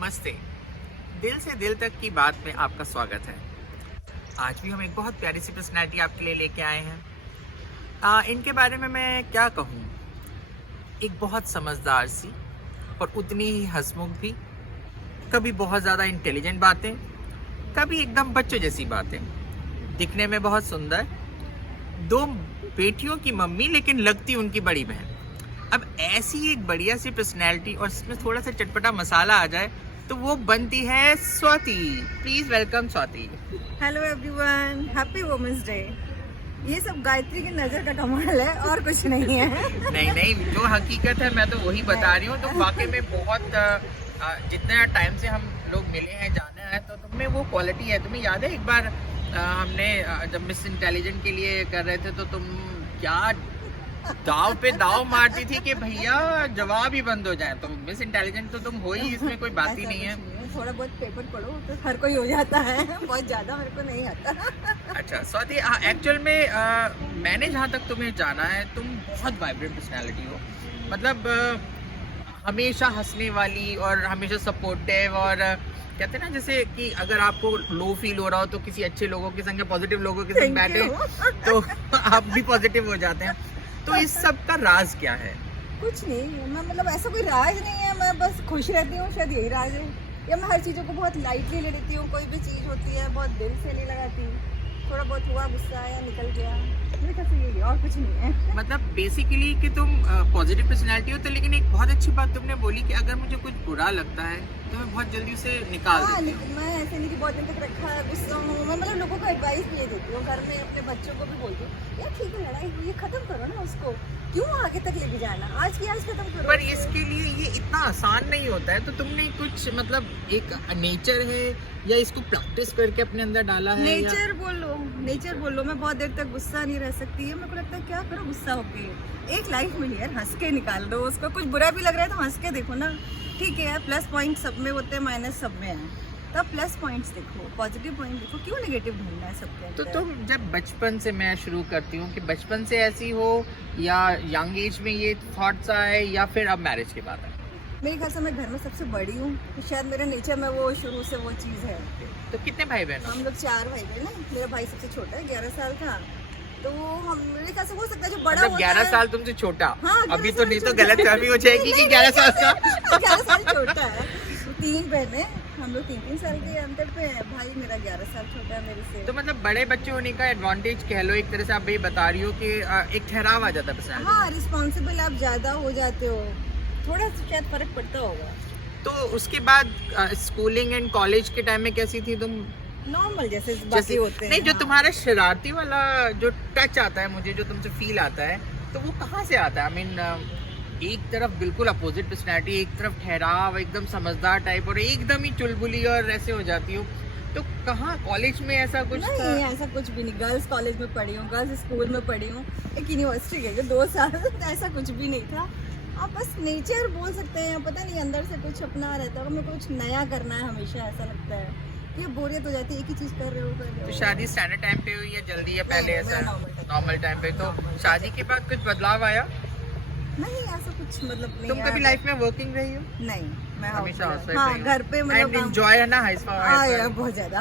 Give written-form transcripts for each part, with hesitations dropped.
नमस्ते। दिल से दिल तक की बात में आपका स्वागत है। आज भी हम एक बहुत प्यारी सी पर्सनैलिटी आपके लिए लेके आए हैं। इनके बारे में मैं क्या कहूँ, एक बहुत समझदार सी और उतनी ही हंसमुख भी, कभी बहुत ज़्यादा इंटेलिजेंट बातें, कभी एकदम बच्चों जैसी बातें, दिखने में बहुत सुंदर, दो बेटियों की मम्मी लेकिन लगती उनकी बड़ी बहन। अब ऐसी एक बढ़िया सी पर्सनैलिटी और इसमें थोड़ा सा चटपटा मसाला आ जाए तो वो बनती है Swati. Please welcome Swati. Hello everyone, happy women's day. ये सब गायत्री की नज़र का कमाल है और कुछ नहीं है। नहीं, जो हकीकत है मैं तो वही बता रही हूँ। तो वाकई में बहुत जितना टाइम से हम लोग मिले हैं, जाना है, तो तुम्हें वो क्वालिटी है। तुम्हें याद है एक बार हमने जब मिस इंटेलिजेंट के लिए कर रहे थे तो तुम क्या दाव पे दाव मारती थी कि भैया जवाब ही बंद हो जाए। तो मिस इंटेलिजेंट तो तुम हो ही, इसमें कोई बात ही नहीं है। थोड़ा बहुत पेपर पढ़ो तो हर कोई हो जाता है, बहुत ज्यादा मेरे को नहीं आता। अच्छा स्वाति, एक्चुअल में मैंने जहाँ तक तुम्हें जाना है, तुम बहुत वाइब्रेंट पर्सनैलिटी हो। मतलब हमेशा हंसने वाली और हमेशा सपोर्टिव, और कहते हैं ना जैसे कि अगर आपको लो फील हो रहा हो तो किसी अच्छे लोगों के संग, पॉजिटिव लोगों के संग बैठे तो आप भी पॉजिटिव हो जाते हैं। तो इस सब का राज क्या है? कुछ नहीं, मैं मतलब ऐसा कोई राज नहीं है। मैं बस खुश रहती हूँ, शायद यही राज है। या मैं हर चीज़ों को बहुत लाइटली ले लेती हूँ। कोई भी चीज़ होती है बहुत दिल से नहीं लगाती। थोड़ा बहुत हुआ, गुस्सा आया, निकल गया, मेरे ख्याल से यही, और कुछ नहीं है। मतलब बेसिकली कि तुम पॉजिटिव पर्सनैलिटी हो, तो लेकिन एक बहुत अच्छी बात तुमने बोली कि अगर मुझे कुछ बुरा लगता है तो मैं बहुत जल्दी उसे निकाल देती हूँ। लेकिन मैं ऐसे नहीं कि बहुत दिन तक रखा है, गुस्सा हूँ। मैं मतलब लोगों को एडवाइस भी देती हूँ, घर में अपने बच्चों को भी बोलती हूँ, यार ठीक है लड़ाई हुई है, खत्म करो ना उसको, क्यों आगे तक लेके जाना, आज की आज खत्म करो। पर इसके लिए ये इतना आसान नहीं होता है। तो तुमने कुछ मतलब एक नेचर है या इसको प्रैक्टिस करके अपने अंदर डाला है? नेचर बोलो, नेचर बोलो। मैं बहुत देर तक गुस्सा नहीं रह सकती है। मेरे को लगता है क्या करो गुस्सा होके, एक लाइफ मिली है, हंस के निकाल दो उसको। कुछ बुरा भी लग रहा है तो हंस के देखो ना। ठीक है, प्लस पॉइंट सब में होते हैं, माइनस सब में है, तब प्लस पॉइंट्स देखो, पॉजिटिव पॉइंट देखो, क्यों नेगेटिव ढूंढना है सबके। तो तुम जब बचपन से, मैं शुरू करती हूँ कि बचपन से ऐसी हो या यंग एज में ये थॉट्स आए या फिर अब मैरिज के बाद आए? मेरे ख्याल से मैं घर में सबसे बड़ी हूँ, तो शायद मेरे नेचर में वो शुरू से वो चीज़ है। तो कितने भाई बहन? हम लोग 4 भाई बहन हैं। मेरा भाई सबसे छोटा है, 11 साल का। तो हम, मेरे ख्याल से हो सकता है जो बड़ा मतलब 11 साल तुमसे छोटा? हाँ, अभी तो नहीं तो गलत फहमी हो जाएगी कि 11 साल का 11 साल छोटा है। 3 बहनें, हम लोग 3-3 साल के अंतर पे हैं। भाई मेरा 11 साल छोटा है मेरे से। तो मतलब बड़े बच्चे होने का एडवांटेज कह लो एक तरह से। आप ये बता रही हो कि एक ठहराव आ जाता है पर्सनैलिटी। हाँ, रिस्पॉन्सिबल आप ज़्यादा हो जाते हो, थोड़ा सा शायद फर्क पड़ता होगा। तो उसके बाद स्कूलिंग एंड कॉलेज के टाइम में कैसी थी तुम? नॉर्मल जैसे बाकी होते हैं। नहीं, जो हाँ। तुम्हारा शरारती वाला जो टच आता है मुझे, जो तुमसे फील आता है, तो वो कहाँ से आता है? आई मीन एक तरफ बिल्कुल अपोजिट पर्सनैलिटी, एक तरफ ठहराव, एकदम समझदार टाइप, और एकदम ही चुलबुली और ऐसे हो जाती हो। तो कहाँ कॉलेज में ऐसा कुछ नहीं था? ऐसा कुछ भी नहीं। गर्ल्स कॉलेज में पढ़ी हूँ, गर्ल्स स्कूल में पढ़ी हूँ, एक यूनिवर्सिटी गई 2 साल। ऐसा कुछ भी नहीं था। आप बस नेचर बोल सकते हैं, पता नहीं अंदर से कुछ अपना रहता है। मेरे को कुछ नया करना है हमेशा, ऐसा लगता है कि बोरियत हो जाती है, एक ही चीज़ कर रहे हो। तो शादी स्टैंडर्ड टाइम पे हुई या जल्दी या पहले? ऐसा नॉर्मल टाइम पे। तो शादी के बाद कुछ बदलाव आया? नहीं ऐसा कुछ मतलब नहीं। तुम कभी लाइफ में वर्किंग रही हो? नहीं, मैं हमेशा हाउसवाइफ। हाँ, घर पे मतलब एंजॉय है ना हाउस यार बहुत ज्यादा।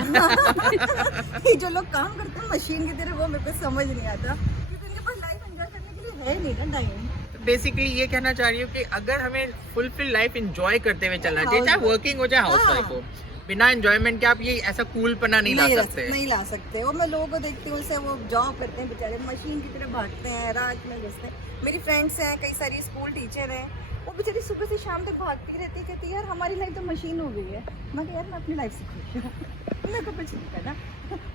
ये जो लोग काम करते हैं मशीन की तरह, वो मेरे को समझ नहीं आता, क्योंकि उनके पास लाइफ एंजॉय करने के लिए है नहीं ना टाइम। बेसिकली ये कहना चाह रही हूँ कि अगर हमें फुलफिल लाइफ एंजॉय करते हुए चलना चाहिए, चाहे वर्किंग हो चाहे हाउसवाइफ हो, बिना एंजॉयमेंट के आप ये ऐसा कूल पना नहीं ला सकते। नहीं ला सकते। और मैं लोगों को देखती हूँ, वो जॉब करते हैं बेचारे, मशीन की तरह भागते हैं, रात में घुसते हैं। मेरी फ्रेंड्स हैं, कई सारी स्कूल टीचर हैं, वो बेचारी सुबह से शाम तक भागती रहती, कहती यार हमारी लाइफ तो मशीन हो गई है। मैं यार मैं अपनी लाइफ से खुश हूँ। मेरे को कुछ नहीं करना,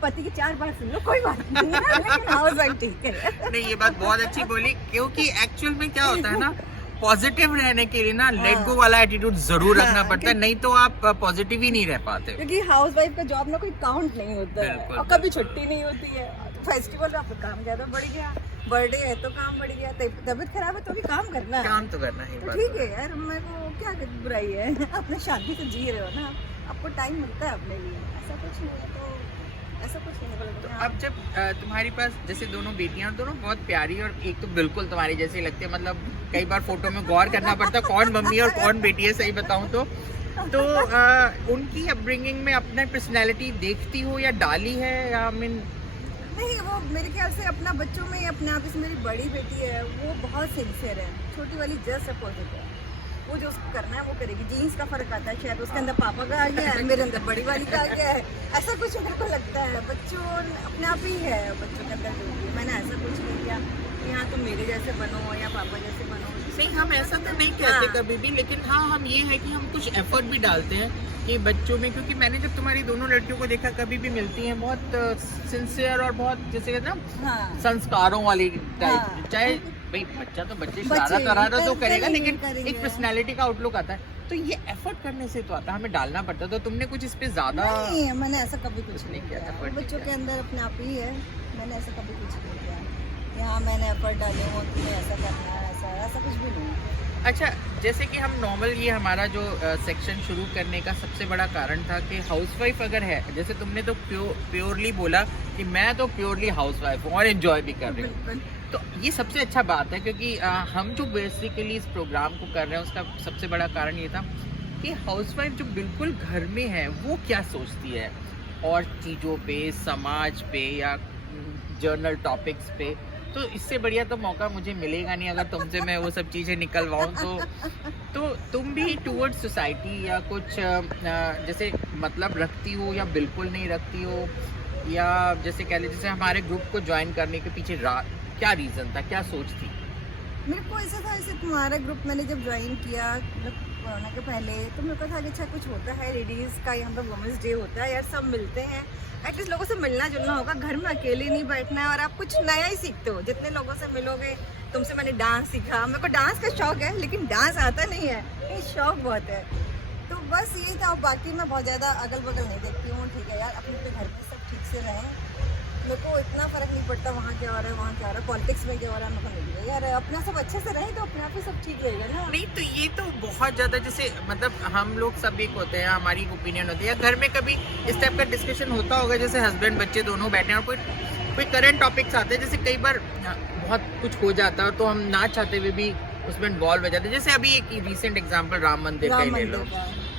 पति की 4 बार सुन लो कोई बात नहीं है, लेकिन हाउसवाइफ ठीक है। नहीं, ये बात बहुत अच्छी बोली, क्योंकि एक्चुअल में क्या होता है ना, पॉजिटिव रहने के लिए ना लेट गो वाला एटीट्यूड जरूर रखना पड़ता है, नहीं तो आप पॉजिटिव ही नहीं रह पाते। क्योंकि हाउसवाइफ का जॉब ना कोई काउंट नहीं होता है, और कभी छुट्टी नहीं होती है। फेस्टिवल आपका काम ज्यादा बढ़ गया, बर्थडे है तो काम बढ़ गया, तबीयत खराब है तो भी काम करना है। काम तो करना ही तो ठीक है यार, मेरे को क्या बुराई है। अपने शांति से जी रहे हो ना, आपको टाइम मिलता है अपने लिए, ऐसा कुछ नहीं है। तो ऐसा कुछ नहीं तो बोलते। अब जब तुम्हारे पास जैसे दोनों बेटियां और दोनों बहुत प्यारी और एक तो बिल्कुल तुम्हारी जैसी लगती है, मतलब कई बार फोटो में गौर करना पड़ता है कौन मम्मी और कौन बेटी है, सही बताऊं तो उनकी अपब्रिंगिंग में अपना पर्सनैलिटी देखती हो या डाली है या मीन? नहीं, वो मेरे ख्याल से अपना बच्चों में अपने आप, जैसे मेरी बड़ी बेटी है वो बहुत सिंसियर है, छोटी वाली जस्ट अपोजिट है। वो जो उसको करना है वो करेगी। जीन्स का फर्क आता है शायद, उसके अंदर पापा का आ गया है, मेरे अंदर बड़ी वाली का आ गया है, ऐसा कुछ मेरे को लगता है। बच्चों अपने आप ही है, बच्चों के अंदर जो भी है। मैंने ऐसा कुछ नहीं किया कि हाँ तुम मेरे जैसे बनो या पापा जैसे बनो। नहीं, हम ऐसा तो नहीं कहते कभी भी, लेकिन हाँ हम ये है कि हम कुछ एफर्ट भी डालते हैं कि बच्चों में, क्योंकि मैंने जब तुम्हारी दोनों लड़कियों को देखा कभी भी मिलती हैं बहुत सिंसियर और बहुत जैसे कहते हैं ना संस्कारों वाली टाइप। चाहे भाई बच्चा तो बच्चे शरारत करारा तो करेगा, लेकिन एक पर्सनालिटी का आउटलुक आता है, तो ये एफर्ट करने से तो आता है, हमें डालना पड़ता है। तो तुमने कुछ इस पे ज्यादा नहीं, मैंने ऐसा कभी कुछ नहीं किया। effort बच्चों नहीं के अंदर अपने आप ही है, मैंने ऐसा कभी कुछ नहीं किया कि हाँ मैंने एफर्ट डाले हो तुम्हें ऐसा करना है, ऐसा कुछ भी नहीं। अच्छा, जैसे कि हम नॉर्मल ये हमारा जो सेक्शन शुरू करने का सबसे बड़ा कारण था कि हाउसवाइफ अगर है, जैसे तुमने तो प्योरली बोला कि मैं तो प्योरली हाउसवाइफ हूँ और एंजॉय भी कर रही हूँ, तो ये सबसे अच्छा बात है। क्योंकि हम जो बेसिकली इस प्रोग्राम को कर रहे हैं उसका सबसे बड़ा कारण ये था कि हाउसवाइफ जो बिल्कुल घर में है वो क्या सोचती है और चीज़ों पे, समाज पे या जर्नल टॉपिक्स पे। तो इससे बढ़िया तो मौका मुझे मिलेगा नहीं अगर तुमसे मैं वो सब चीज़ें निकलवाऊँ। तो तुम भी टूवर्ड्स सोसाइटी या कुछ जैसे मतलब रखती हो या बिल्कुल नहीं रखती हो, या जैसे कह ले जैसे हमारे ग्रुप को ज्वाइन करने के पीछे क्या रीज़न था, क्या सोच थी? मेरे को ऐसा था, जैसे तुम्हारा ग्रुप मैंने जब ज्वाइन किया कोरोना के पहले, तो मेरे को था कि अच्छा कुछ होता है लेडीज़ का, यहाँ पर वुमेंस डे होता है यार, सब मिलते हैं, एटलीस्ट लोगों से मिलना जुलना होगा, घर में अकेले नहीं बैठना है और आप कुछ नया ही सीखते हो जितने लोगों से मिलोगे। तुमसे मैंने डांस सीखा, मेरे को डांस का शौक है लेकिन डांस आता नहीं है, ये शौक बहुत है। तो बस ये था, बाकी मैं बहुत ज़्यादा अगल बगल नहीं देखती हूँ। ठीक है यार, अपने घर में सब ठीक से रहें, मेरे को इतना फ़र्क नहीं पड़ता वहाँ क्या हो रहा है, वहाँ क्या हो रहा है, पॉलिटिक्स में क्या हो रहा है, मेरे को नहीं है यार, अपना सब अच्छे से रहें तो अपने आप ही सब ठीक रहेगा ना। नहीं तो ये तो बहुत ज़्यादा जैसे मतलब हम लोग सब एक होते हैं, हमारी ओपिनियन होती है, घर में कभी इस टाइप का डिस्कशन होता होगा जैसे हस्बैंड बच्चे दोनों बैठे हैं और कोई करंट टॉपिक्स आते हैं, जैसे कई बार बहुत कुछ हो जाता है तो हम ना चाहते हुए भी उसमें इन्वॉल्व हो जाते हैं। जैसे अभी एक रिसेंट एग्जांपल राम मंदिर का ही ले लो,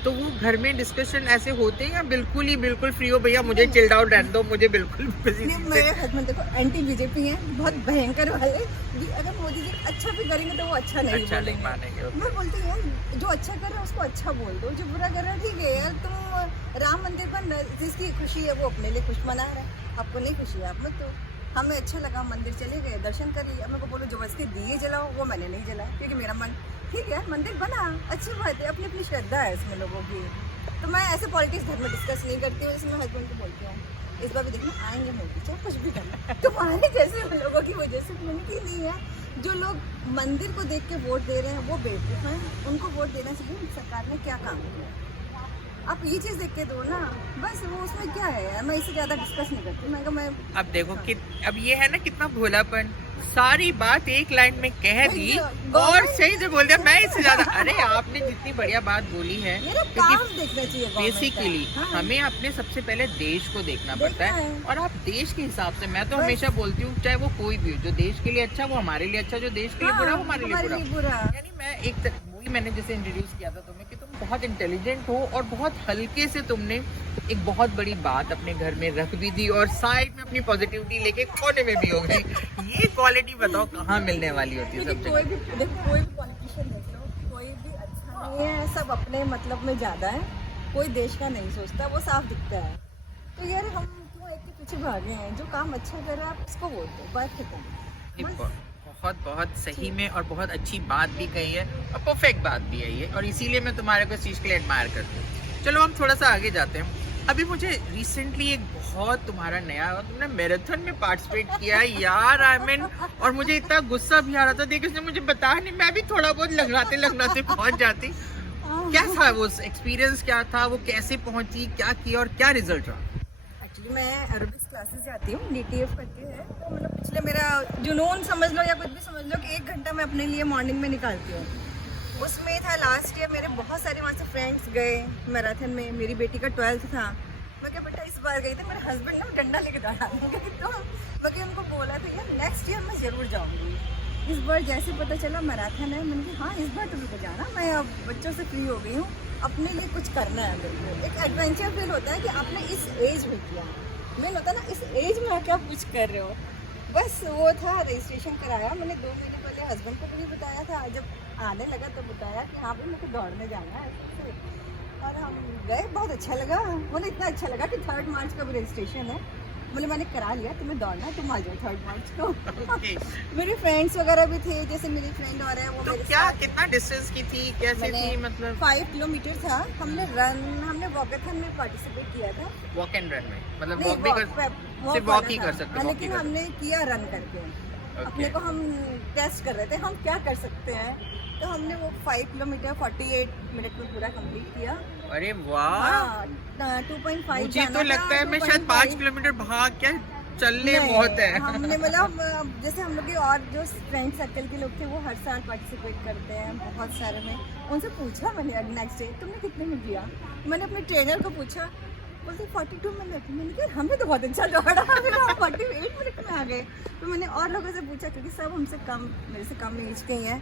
तो वो घर में डिस्कशन ऐसे होते हैं या बिल्कुल फ्री हो भैया मुझे चिल्ड आउट रहने दो, मुझे बिल्कुल मेरे हस्बैंड देखो एंटी बीजेपी हैं, बहुत भयंकर वाले भी, अगर मोदी जी अच्छा भी करेंगे तो वो अच्छा नहीं मानेंगे। मैं बोलती हूँ जो अच्छा कर रहा है उसको अच्छा बोल दो, जो बुरा कर रहा है ठीक है यार, तुम राम मंदिर पर जिसकी खुशी है वो अपने लिए खुश मना रहा है, आपको नहीं खुशी है आप मत दो। हमें अच्छा लगा, मंदिर चले गए, दर्शन कर लिए। अब मेरे को बोलो जबरदस्ती दिए जलाओ, वो मैंने नहीं जलाया क्योंकि मेरा मन ठीक है, मंदिर बना, अच्छी बात है, अपनी अपनी श्रद्धा है इसमें लोगों की। तो मैं ऐसे पॉलिटिक्स घर में डिस्कस नहीं करती हूँ, जैसे मैं हस्बैंड को बोलती हूँ इस बार भी देखना आएंगे मोदी, चाहे कुछ भी करना, तुम्हारे जैसे लोगों की वजह से मुमकिन नहीं है। जो लोग मंदिर को देख के वोट दे रहे हैं वो बेवकूफ़ हैं, उनको वोट देना चाहिए सरकार ने क्या काम किया, आप ये चीज़ देख के दो ना, बस वो उसमें क्या है यार, मैं इससे ज़्यादा डिस्कस नहीं करती। मैं अब देखो कि अब ये है ना कितना भोलापन, सारी बात एक लाइन में कह दी और सही से बोल दिया, मैं इससे ज्यादा अरे आपने जितनी बढ़िया बात बोली है, क्योंकि बेसिकली हमें अपने सबसे पहले देश को देखना पड़ता है और आप देश के हिसाब से, मैं तो हमेशा बोलती हूँ चाहे वो कोई भी हो, जो देश के लिए अच्छा वो हमारे लिए अच्छा, जो देश के लिए बुरा वो हमारे लिए बुरा। यानी मैं एक वही मैंने जैसे इंट्रोड्यूस किया था तुम्हें कि तुम बहुत इंटेलिजेंट हो और बहुत हल्के से तुमने एक बहुत बड़ी बात अपने घर में रख भी दी और साइड में अपनी पॉजिटिविटी लेके कोने में भी हो गई। ये क्वालिटी बताओ कहाँ मिलने वाली होती है सब जगह? कोई भी पॉलिटिशियन देख लो, कोई भी अच्छा नहीं है, सब अपने मतलब में ज़्यादा है, कोई देश का नहीं सोचता, वो साफ दिखता है। तो यार हम क्यों एक के पीछे भागे हैं, जो काम अच्छा कर रहा है आप उसको बोल दो, बात खत्म। बहुत सही में और बहुत अच्छी बात भी कही है और परफेक्ट बात भी है ये, और इसीलिए मैं तुम्हारे को इस चीज़ के लिए एडमायर करती हूँ। चलो हम थोड़ा सा आगे जाते हैं। अभी मुझे रिसेंटली एक बहुत तुम्हारा नया, तुमने मैराथन में पार्टिसिपेट किया यार, आई मीन, और मुझे इतना गुस्सा भी आ रहा था, देखिए उसने मुझे बताया नहीं, मैं भी थोड़ा बहुत लगनाते पहुंच जाती। क्या था वो एक्सपीरियंस, क्या था वो, कैसे पहुंची, क्या किया और क्या रिजल्ट रहा? एक्चुअली मैं एरोबिक्स क्लासेस जाती हूँ, DTF करके है, तो मतलब पिछले मेरा जुनून समझ लो या कुछ भी समझ लो कि 1 घंटा मैं अपने लिए मॉर्निंग में निकालती हूँ। उसमें था लास्ट ईयर मेरे बहुत सारे वहाँ से फ्रेंड्स गए मैराथन में, मेरी बेटी का 12th था, मैं क्या बेटा इस बार गई थी, मेरे हस्बैंड ने डंडा लेके दौड़ा तो बाकी उनको बोला था यार नेक्स्ट ईयर मैं ज़रूर जाऊँगी। इस बार जैसे पता चला मैराथन है, मैंने कहा हाँ इस बार तो मुझे जाना, मैं अब बच्चों से फ्री हो गई हूँ, अपने लिए कुछ करना है मेरे को। एक एडवेंचर फील होता है कि आपने इस एज में किया, मेन होता है ना इस एज में क्या कुछ कर रहे हो। बस वो था, रजिस्ट्रेशन कराया मैंने 2 महीने पहले, हस्बैंड को भी बताया था, जब आने लगा तो बताया कि हाँ भाई मुझे दौड़ने जाना है ऐसे से। और हम गए, बहुत अच्छा लगा, मुझे इतना अच्छा लगा कि 3 मार्च का भी रजिस्ट्रेशन है। बोले मैंने करा लिया, तुम्हें दौड़ना है तुम आ जाओ 3 मार्च को। मेरे फ्रेंड्स वगैरह भी थे, जैसे मेरी फ्रेंड और है वो तो मेरे क्या साथ। कितना डिस्टेंस की थी, कैसे थी, मतलब 5 किलोमीटर था। हमने वॉकेथन में पार्टिसिपेट किया था। वॉक एंड रन में, मतलब नहीं, वॉक भी कर, सिर्फ वॉक ही कर सकते हो, लेकिन हमने किया रन करके। अपने को हम टेस्ट कर रहे थे हम क्या कर सकते हैं, तो हमने वो 5 किलोमीटर 48 मिनट में पूरा कंप्लीट किया। अरे वाह, हाँ, 2.5 मुझे तो लगता है मैं शायद 5 किलोमीटर भाग क्या चलने बहुत है। हमने मतलब जैसे हम लोग के और जो फ्रेंड सर्कल के लोग थे वो हर साल पार्टिसिपेट करते हैं बहुत सारे में। उनसे पूछा मैंने नेक्स्ट डे तुमने कितने में किया, मैंने अपने ट्रेनर को पूछा, बोलते 42 मिनट। मैंने कहा हमें तो बहुत अच्छा दौड़ा, फिर हम 48 मिनट में आ गए। तो मैंने और लोगों से पूछा क्योंकि सब हमसे कम, मेरे से कम एज के ही हैं,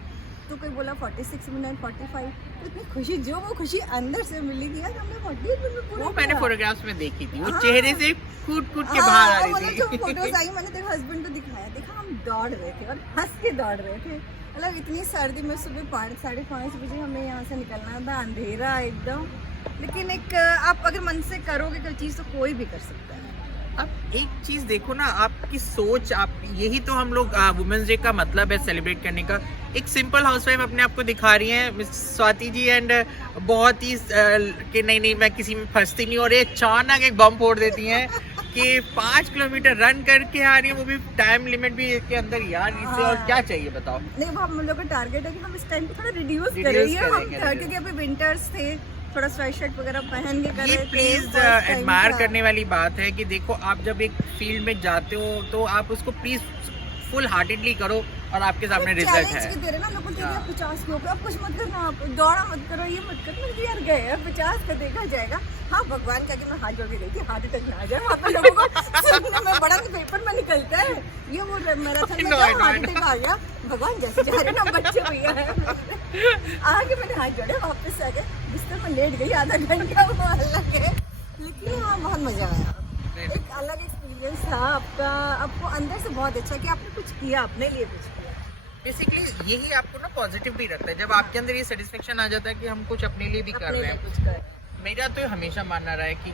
तो कोई बोला 46 मिनट 45। तो इतनी खुशी, जो वो खुशी अंदर से मिली थी यार, हमने 48 मिनट में पूरा वो मैंने किया। फोटोग्राफ्स में देखी थी, वो हाँ। चेहरे से कूट के बाहर आ रही मतलब जो थी। फोटोज आई मैंने तेरे हस्बैंड को दिखाया, देखा हम दौड़ रहे थे और हंस के दौड़ रहे थे। मतलब इतनी सर्दी में सुबह 5 साढ़े 5 बजे हमें यहाँ से निकलना था, अंधेरा एकदम। लेकिन एक आप अगर मन से करोगे कोई चीज़ तो कोई भी कर सकता है। अब एक चीज देखो ना, आपकी सोच, आप यही तो हम लोग वुमेन्स डे का मतलब है सेलिब्रेट करने का। एक सिंपल हाउसवाइफ अपने आप को दिखा रही है मिस स्वाति जी, एंड बहुत ही कि नहीं मैं किसी में फंसती नहीं, और ये अचानक एक बम फोड़ देती हैं कि 5 किलोमीटर रन करके आ रही है, वो भी टाइम लिमिट भी के अंदर। यार इससे और क्या चाहिए बताओ। नहीं, अब हम लोग का टारगेट है कि हम इस टाइम पे थोड़ा रिड्यूस Reduce करेंगे। हम करेंगे, क्योंकि अभी विंटर्स थे, थोड़ा स्वेट शर्ट वगैरह पहन के कर ये रहे थे। प्लीज first time एडमायर था। करने वाली बात है कि देखो, आप जब एक फील्ड में जाते हो तो आप उसको प्लीज फुल हार्टेडली करो, और आपके सामने रिजल्ट है। चैलेंज दे रहे ना लोगों को, हाँ। 50 के ऊपर अब कुछ मत करना, आप दौड़ा मत करो, ये मत करो। मैंने यार गए हैं 50 का देखा जाएगा। हाँ, भगवान का कि मैं हाथ जोड़ के गई थी, हाथ तक ना आ जाए वहाँ पे लोगों को सुनने में बड़ा पेपर में निकलता है ये वो मैराथन में No, जाओ, no, हाथ no. तक आ गया। भगवान जैसे जा रहे ना बच्चे भैया है आगे मैंने हाथ जोड़े, वापस आ गए, बिस्तर में लेट गई आधा घंटा, वो अलग है। लेकिन हाँ, बहुत मजा आया, एक अलग एक्सपीरियंस था आपका। आपको अंदर से बहुत अच्छा कि आपने कुछ किया, अपने लिए कुछ किया। बेसिकली यही आपको ना पॉजिटिव भी रखता है, जब आपके अंदर ये सेटिस्फेक्शन आ जाता है कि हम कुछ अपने लिए भी कर अपने रहे लिए हैं। कुछ कर। मेरा तो हमेशा मानना रहा है कि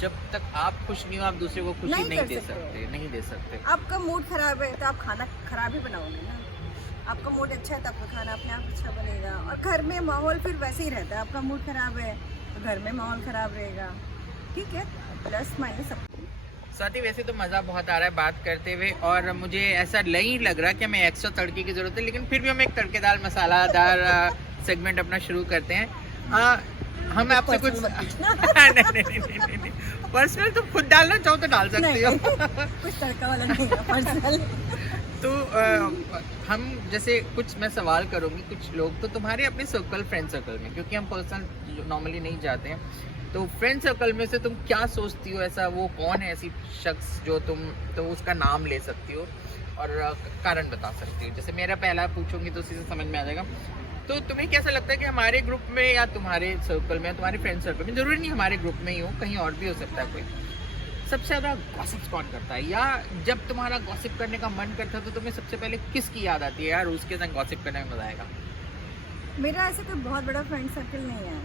जब तक आप खुश नहीं हो, आप दूसरे को खुशी नहीं नहीं कर दे सकते। सकते, नहीं दे सकते। आपका मूड खराब है तो आप खाना खराब ही बनाओगे ना। आपका मूड अच्छा है तो आपका खाना अपने आप अच्छा बनेगा। और घर में माहौल फिर वैसे ही रहता है, आपका मूड खराब है तो घर में माहौल खराब रहेगा। ठीक है, प्लस माइनस सब। स्वाति, वैसे तो मज़ा बहुत आ रहा है बात करते हुए, और मुझे ऐसा नहीं लग रहा कि हमें एक्स्ट्रा तड़के की ज़रूरत है, लेकिन फिर भी हम एक तड़केदार मसालादार सेगमेंट अपना शुरू करते हैं। हम आपसे कुछ नहीं, पर्सनल तो खुद डालना चाहो तो डाल सकते हो। कुछ तड़का वाला नहीं है पर्सनल। तो हम जैसे कुछ मैं सवाल करूँगी, कुछ लोग तो तुम्हारे अपने सर्कल, फ्रेंड सर्कल में, क्योंकि हम पर्सनल नॉर्मली नहीं जाते हैं, तो फ्रेंड सर्कल में से तुम क्या सोचती हो, ऐसा वो कौन है ऐसी शख्स जो तुम तो उसका नाम ले सकती हो और कारण बता सकती हो। जैसे मेरा पहला पूछूंगी तो उसी से समझ में आ जाएगा। तो तुम्हें कैसा लगता है कि हमारे ग्रुप में या तुम्हारे सर्कल में, तुम्हारे फ्रेंड सर्कल में, जरूरी नहीं हमारे ग्रुप में ही हो, कहीं और भी हो सकता है कोई, सबसे ज़्यादा गॉसिप कौन करता है? या जब तुम्हारा गॉसिप करने का मन करता है तो तुम्हें सबसे पहले किसकी याद आती है, यार उसके संग गॉसिप करने में मजा आएगा? मेरा ऐसे कोई बहुत बड़ा फ्रेंड सर्कल नहीं है।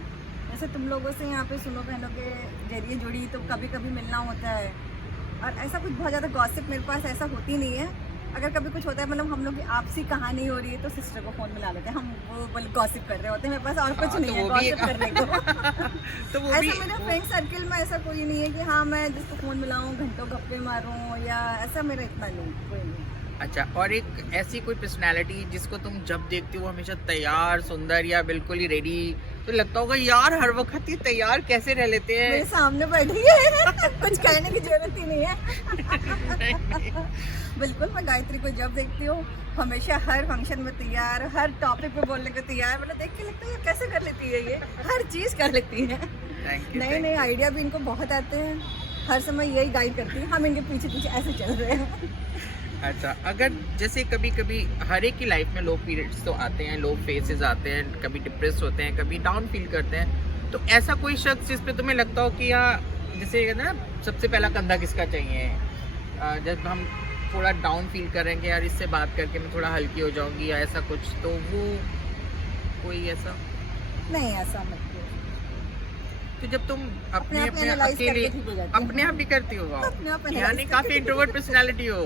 ऐसे तुम लोगों से यहाँ पे सुनो बहनों के जरिए जुड़ी तो कभी कभी मिलना होता है, और ऐसा कुछ बहुत ज़्यादा गॉसिप मेरे पास ऐसा होती नहीं है। अगर कभी कुछ होता है, मतलब हम लोग की आपसी कहानी हो रही है तो सिस्टर को फ़ोन मिला लेते हैं, हम वो गॉसिप कर रहे होते हैं। मेरे पास और कुछ नहीं है गॉसिप करने को। तो वो ऐसा भी मेरे फ्रेंड सर्कल में ऐसा कोई नहीं है कि हाँ मैं जिसको फ़ोन मिलाऊँ घंटों गप्पे मारूँ, या ऐसा मेरा इतना नहीं, कोई नहीं। अच्छा, और एक ऐसी कोई पर्सनालिटी जिसको तुम जब देखते हो हमेशा तैयार, सुंदर या बिल्कुल ही रेडी, तो लगता होगा यार हर वक्त ये तैयार कैसे रह लेते हैं? मेरे सामने बैठी है कुछ कहने की जरूरत ही नहीं है। बिल्कुल, मैं गायत्री को जब देखती हूँ हमेशा हर फंक्शन में तैयार, हर टॉपिक पे बोलने को तैयार। मतलब देख के लगता है कैसे कर लेती है, ये हर चीज़ कर लेती है। Thank you, नए thank नए you. आइडिया भी इनको बहुत आते हैं। हर समय यही गाइड करती है, हम इनके पीछे पीछे ऐसे चल रहे हैं। अच्छा, अगर जैसे कभी कभी हर एक की लाइफ में लो पीरियड्स तो आते हैं, लो फेजेस आते हैं, कभी डिप्रेस होते हैं, कभी डाउन फील करते हैं, तो ऐसा कोई शख्स जिस पे तुम्हें लगता हो कि यार जैसे ना सबसे पहला कंधा किसका चाहिए, जब हम थोड़ा डाउन फील करेंगे यार इससे बात करके मैं थोड़ा हल्की हो जाऊंगी या ऐसा कुछ, तो वो कोई ऐसा नहीं, ऐसा मत करो। तो जब तुम अपने आप अपने एनालाइज अकेले करके ठीक हो जाती अपने आप भी करती हो, वाह। अपने आप यानी एनालाइज काफी करके इंट्रोवर्ट पर्सनालिटी हो।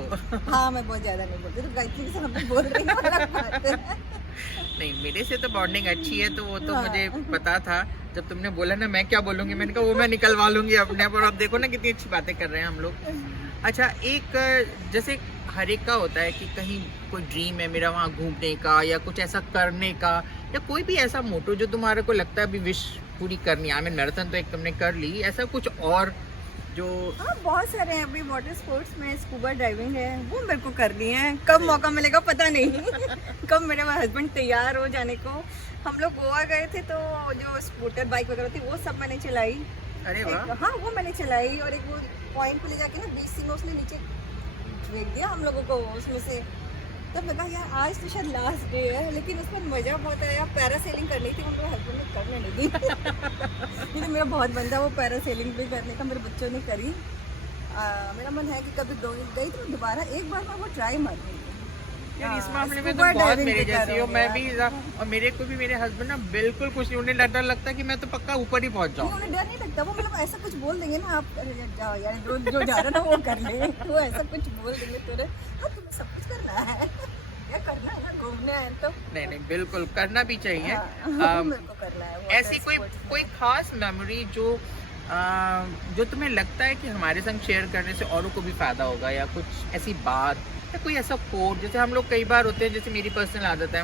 हाँ, मैं बहुत ज्यादा नहीं बोलती, तो गायत्री से हम बोल रही हूँ, अलग बात है। नहीं, मेरे से तो बॉन्डिंग अच्छी है, तो वो तो हाँ। मुझे पता था। जब तुमने बोला ना मैं क्या बोलूंगी, मैंने कहा वो मैं निकलवा लूंगी अपने आप। और अब देखो ना कितनी अच्छी बातें कर रहे हैं हम लोग। अच्छा, एक जैसे हर एक का होता है कि कहीं कोई ड्रीम है मेरा वहाँ घूमने का या कुछ ऐसा करने का, या कोई भी ऐसा मोटो जो तुम्हारे को लगता है अभी विश पूरी करनी है। मैं मैराथन तो एक तुमने कर ली, ऐसा कुछ और जो? हाँ, बहुत सारे हैं। अभी वाटर स्पोर्ट्स में स्कूबा ड्राइविंग है, वो मेरे को करनी है। कब मौका मिलेगा पता नहीं। कब मेरे हस्बैंड तैयार हो जाने को। हम लोग गोवा गए थे, तो जो स्कूटर बाइक वगैरह थी वो सब मैंने चलाई। अरे वाह। हाँ, वो मैंने चलाई। और एक वो पॉइंट पे ले जाके ना बीच सी में उसने नीचे फेंक दिया हम लोगों को उसमें से। तब लगा यार आज तो शायद लास्ट डे है, लेकिन उसमें मजा बहुत आया। पैरासेलिंग करनी थी, उनको हस्बैंड ने करने नहीं दी। लेकिन मेरा बहुत मन था वो पैरासेलिंग भी करने का, मेरे बच्चों ने करी। मेरा मन है कि कभी गई तो दोबारा एक बार मैं वो ट्राई मारूंगी। यार इस मामले में तो बहुत मेरे जैसी हो। मैं भी, और मेरे को भी मेरे हस्बैंड ना बिल्कुल कुछ नहीं, उन्हें डर लगता है कि मैं तो पक्का ऊपर ही पहुंच जाऊँ। उन्हें डर नहीं लगता, वो मतलब ऐसा कुछ बोल देंगे ना, आप अरे जाओ यार, जो जा रहा है ना वो कर ले। वो ऐसा कुछ बोल देंगे तुरंत, हाँ तुम्हें सब कुछ करना है, क्या करना है ना, घूमने आए तो। नहीं, बिल्कुल करना भी चाहिए। मेरे को करना है। ऐसी कोई खास मेमोरी जो तुम्हें लगता है कि हमारे संग शेयर करने से औरों को भी फायदा होगा, या कुछ ऐसी बात या कोई ऐसा कोड? जैसे हम लोग कई बार होते हैं, जैसे मेरी पर्सनल आदत है,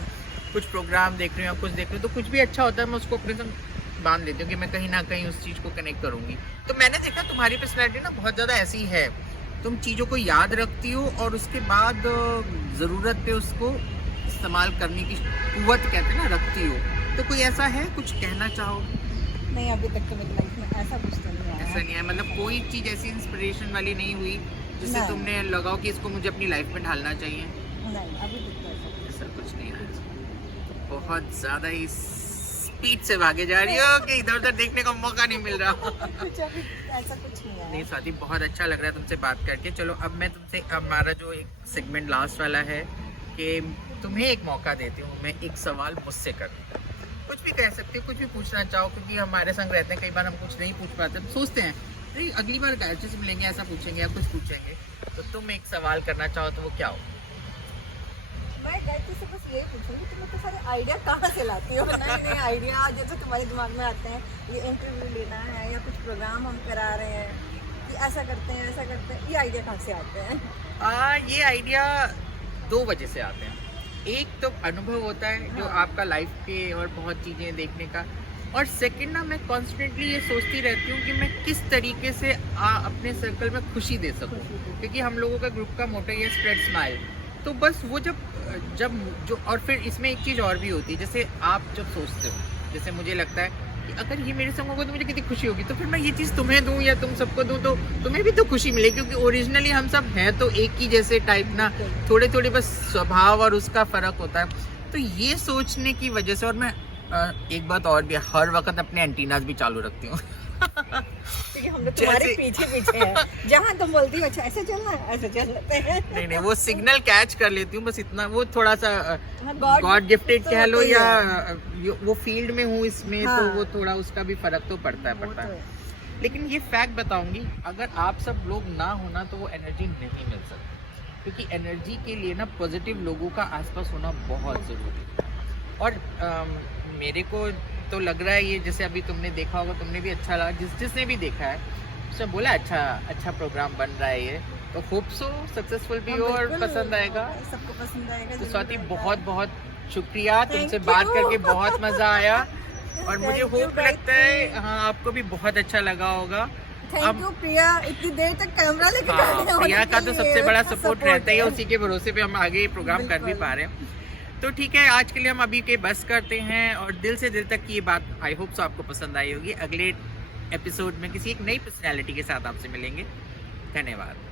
कुछ प्रोग्राम देख रही हूँ या कुछ देख रही हूँ, तो कुछ भी अच्छा होता है मैं उसको अपने संग बांध लेती हूँ कि मैं कहीं ना कहीं उस चीज़ को कनेक्ट करूँगी। तो मैंने देखा तुम्हारी पर्सनैलिटी ना बहुत ज़्यादा ऐसी है, तुम चीज़ों को याद रखती हो और उसके बाद ज़रूरत पे उसको इस्तेमाल करने की कुव्वत कहते हैं ना, रखती हो। तो कोई ऐसा है, कुछ कहना चाहो? नहीं, अभी तक तो मेरी लाइफ में ऐसा कुछ तो नहीं आया। ऐसा नहीं है, मतलब कोई चीज़ ऐसी इंस्पिरेशन वाली नहीं हुई जिससे नहीं। तुमने लगाओ कि इसको मुझे अपनी लाइफ में ढालना चाहिए? नहीं, अभी तक तो ऐसा ऐसा कुछ नहीं है। बहुत ज़्यादा ही स्पीड से भागे जा रही हो कि इधर उधर देखने का मौका नहीं मिल रहा। कुछ अभी ऐसा कुछ नहीं आया। नहीं स्वाति, बहुत अच्छा लग रहा है तुमसे बात करके। चलो अब मैं तुमसे, हमारा जो एक सेगमेंट लास्ट वाला है कि तुम्हें एक मौका देती हूँ, मैं एक सवाल मुझसे करूँ। कुछ भी कह सकते हो, कुछ भी पूछना चाहो, क्योंकि हमारे संग रहते हैं, कई बार हम कुछ नहीं पूछ पाते, तो सोचते हैं नहीं अगली बार गायत्री से मिलेंगे ऐसा पूछेंगे या कुछ पूछेंगे। तो तुम एक सवाल करना चाहो तो वो क्या हो? मैं गायत्री से बस यही पूछूंगी, तुम तो सारे आइडिया कहाँ से लाती हो? नए नए आइडिया जैसे तुम्हारे दिमाग में आते हैं, ये इंटरव्यू लेना है या कुछ प्रोग्राम हम करा रहे हैं कि ऐसा करते हैं ऐसा करते हैं, ये आइडिया कहाँ से आते हैं? ये आइडिया दो वजह से आते हैं। एक तो अनुभव होता है जो आपका लाइफ के और बहुत चीज़ें देखने का, और सेकंड ना मैं कॉन्स्टेंटली ये सोचती रहती हूँ कि मैं किस तरीके से अपने सर्कल में खुशी दे सकूँ, क्योंकि हम लोगों का ग्रुप का मोटो ये स्प्रेड स्माइल। तो बस वो जब जो, और फिर इसमें एक चीज़ और भी होती है, जैसे आप जब सोचते हो, जैसे मुझे लगता है कि अगर ये मेरे संग होगा तो मुझे कितनी खुशी होगी, तो फिर मैं ये चीज़ तुम्हें दूँ या तुम सबको दूँ तो तुम्हें भी तो खुशी मिलेगी, क्योंकि ओरिजिनली हम सब हैं तो एक ही जैसे टाइप ना, थोड़े थोड़े बस स्वभाव और उसका फ़र्क होता है। तो ये सोचने की वजह से, और मैं एक बात और भी, हर वक्त अपने एंटीनाज भी चालू रखती हूँ। क्योंकि हम लोग तुम्हारे पीछे पीछे हैं, जहाँ तुम बोलती हो अच्छा ऐसे चलना है ऐसे चल लेते हैं। नहीं, वो सिग्नल कैच कर लेती हूँ बस इतना, वो थोड़ा सा गॉड गिफ्टेड तो कह लो, या वो फील्ड में हूँ इसमें, हाँ। तो वो थोड़ा उसका भी फर्क तो पड़ता है। लेकिन ये फैक्ट बताऊंगी, अगर आप सब लोग ना होना तो वो एनर्जी नहीं मिल सकती, क्योंकि एनर्जी के लिए ना पॉजिटिव लोगों का आसपास होना बहुत ज़रूरी है। और मेरे को तो लग रहा है ये, जैसे अभी तुमने देखा होगा, तुमने भी अच्छा लगा, जिसने भी देखा है उसने बोला अच्छा प्रोग्राम बन रहा है ये, तो होप सो सक्सेसफुल भी हो और पसंद आएगा, सबको पसंद आएगा। तो स्वाति बहुत बहुत शुक्रिया, तुमसे बात करके बहुत मज़ा आया, और मुझे होप लगता है हाँ आपको भी बहुत अच्छा लगा होगा। थैंक यू प्रिया, इतनी देर तक कैमरा लेके खड़े हैं। प्रिया का तो सबसे बड़ा सपोर्ट रहता है, उसी के भरोसे पे हम आगे प्रोग्राम कर भी पा रहे हैं। तो ठीक है, आज के लिए हम अभी के बस करते हैं, और दिल से दिल तक की ये बात आई होप सो आपको पसंद आई होगी। अगले एपिसोड में किसी एक नई पर्सनैलिटी के साथ आपसे मिलेंगे। धन्यवाद।